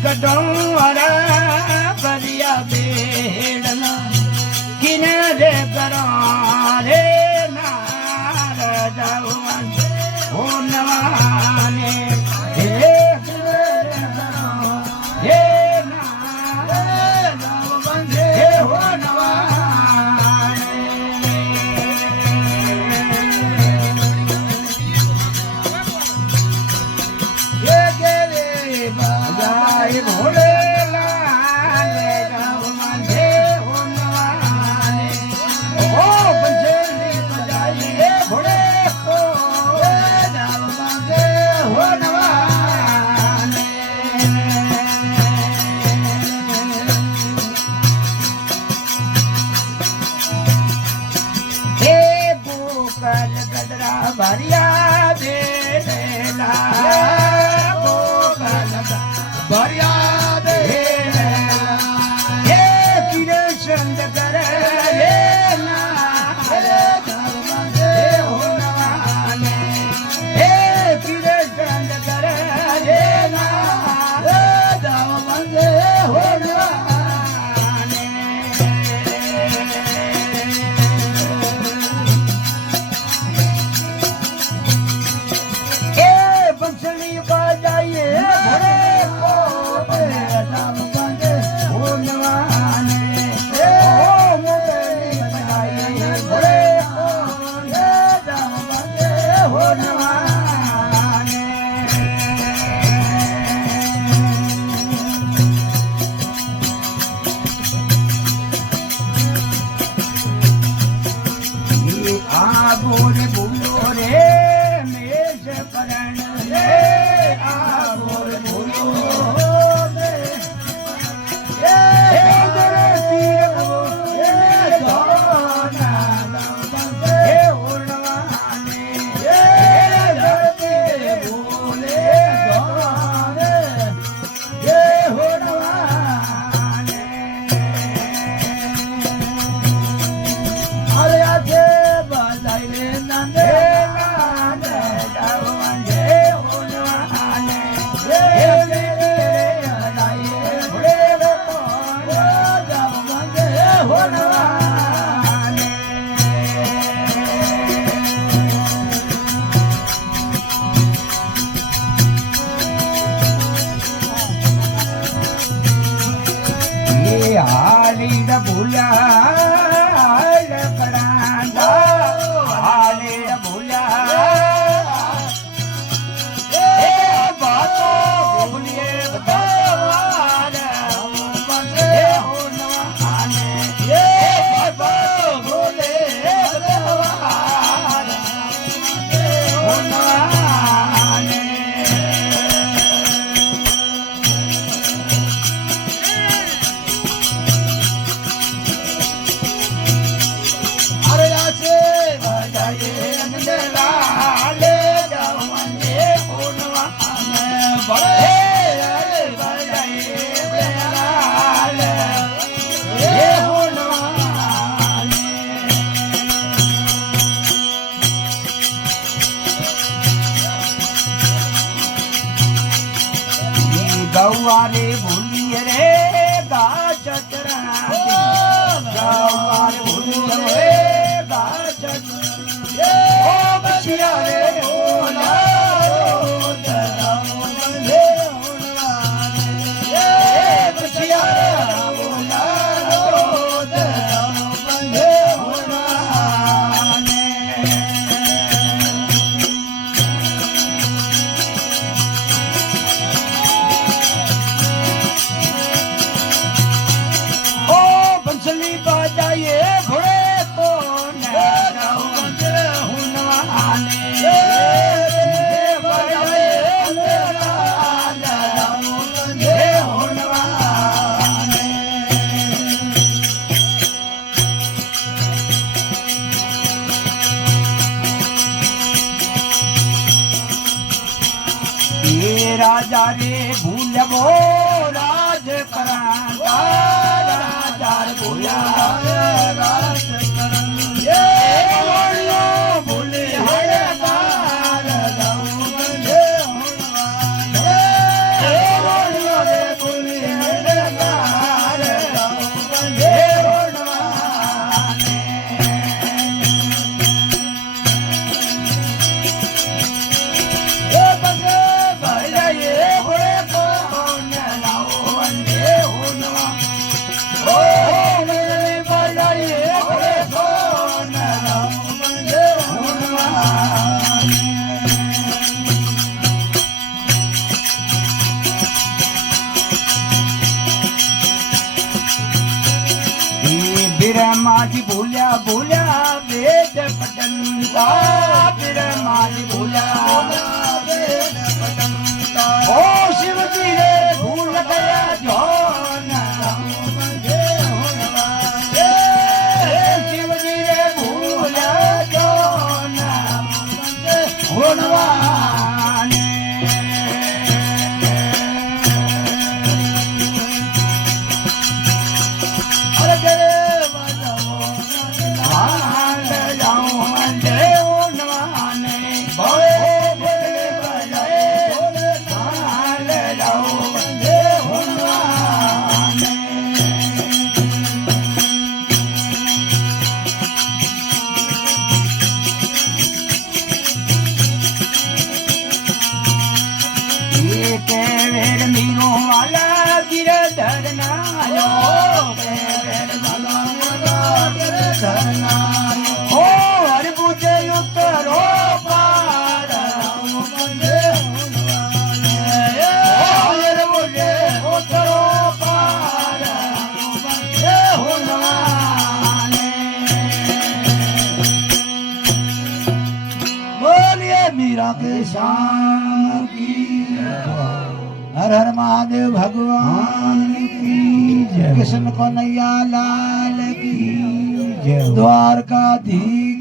गडोरा बरिया बेड़ना किनारे करा रे नार जवान हो नवाने हे नार जवान हे हो नवाने ये गेरे बजाए घोड़े भरिया देला भरिया देला हे कृष्ण कर हे ना हो नवाने हे कृष्ण कर हे ना हो नवाने बंसली बजाइए घोड़े को राम बंदे हो नवाने ओ मुरली बजाइए घोड़े को राम बंदे हो नवाने ये आगो रे बोलो रे मेज करण हालीड भूला करांदा हालीड भूला बातों भूलिए बतावार हो नवाने बातों भूले बतावार हो नवाने गौवारे भूलिए रे गाछ चराती गौवारे भूलिए रे गाछ ओ बचिया रे बोला बचिया बोला बंसली बजाइए घोड़े को नवाने फिर माझी भूल्या भूल्या वेद पटंता फिर माझी भूल्या वेद पटंता ओ शिव जी रे भूल गया जौन शिव जी रे भूल्या जौन गुणवाने मीरा के श्याम की हर हर महादेव भगवान की जय कृष्ण कन्हैया लाल की जय द्वारकाधीश